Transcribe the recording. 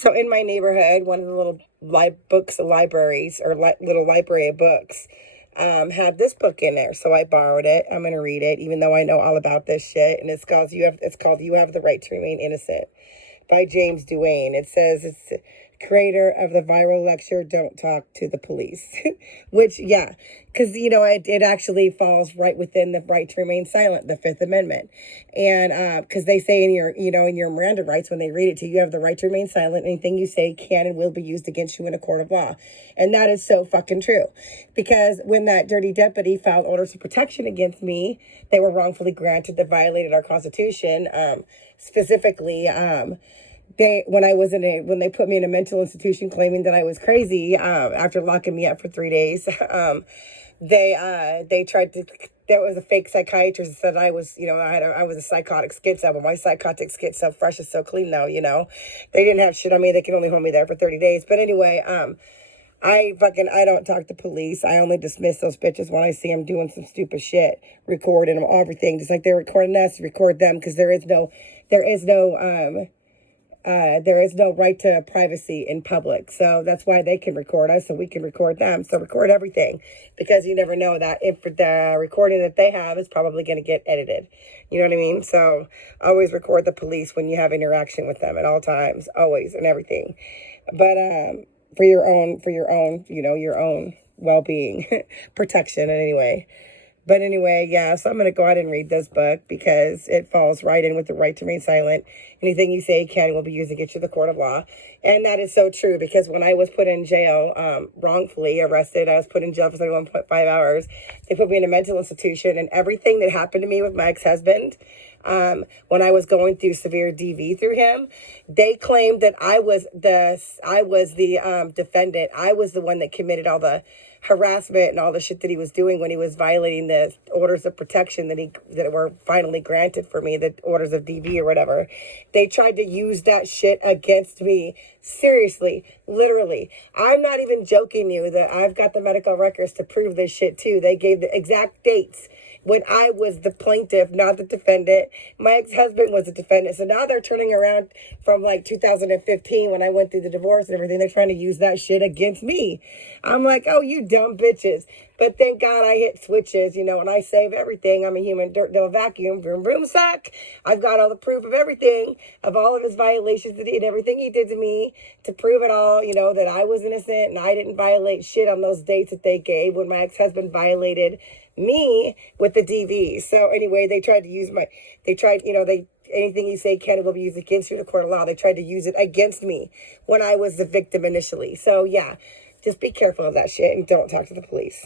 So in my neighborhood, one of the little libraries, or little library of books, had this book in there. So I borrowed it. I'm going to read it, even though I know all about this shit. And it's called You Have the Right to Remain Innocent by James Duane. It says it's creator of the viral lecture, Don't Talk to the Police. Which, yeah, because, it actually falls right within the right to remain silent, the Fifth Amendment. And because they say in your Miranda rights, when they read it to you, you have the right to remain silent. Anything you say can and will be used against you in a court of law. And that is so fucking true. Because when that dirty deputy filed orders of protection against me, they were wrongfully granted that violated our Constitution, specifically, when they put me in a mental institution claiming that I was crazy, after locking me up for 3 days, they tried to, there was a fake psychiatrist that said I was, I was a psychotic schizo, but my psychotic schizo fresh is so clean now, they didn't have shit on me. They can only hold me there for 30 days. But anyway, I don't talk to police. I only dismiss those bitches when I see them doing some stupid shit, recording them, everything, just like they're recording us, record them, because there is no right to privacy in public. So that's why they can record us, so we can record them. So record everything, because you never know that if the recording that they have is probably going to get edited. You know what I mean? So always record the police when you have interaction with them at all times, always, and everything. But for your own, your own well-being, protection, anyway. But anyway, yeah, so I'm going to go ahead and read this book because it falls right in with the right to remain silent. Anything you say can and will be used against you in the court of law. And that is so true, because when I was put in jail, wrongfully arrested, I was put in jail for 31.5 hours. They put me in a mental institution, and everything that happened to me with my ex-husband, when I was going through severe DV through him, they claimed that I was the defendant. I was the one that committed all the harassment and all the shit that he was doing when he was violating the orders of protection that were finally granted for me, the orders of DV or whatever. They tried to use that shit against me. Seriously, literally. I'm not even joking you that I've got the medical records to prove this shit too. They gave the exact dates when I was the plaintiff, not the defendant. My ex-husband was the defendant. So now they're turning around from like 2015 when I went through the divorce and everything. They're trying to use that shit against me. I'm like, oh, you dumb bitches. But thank God I hit switches, and I save everything. I'm a human dirt devil vacuum, vroom, vroom, sack. I've got all the proof of everything, of all of his violations that he did, everything he did to me, to prove it all, that I was innocent and I didn't violate shit on those dates that they gave when my ex-husband violated me with the DV. So anyway, they tried to use anything you say can and will be used against you in a court of law. They tried to use it against me when I was the victim initially. So yeah, just be careful of that shit and don't talk to the police.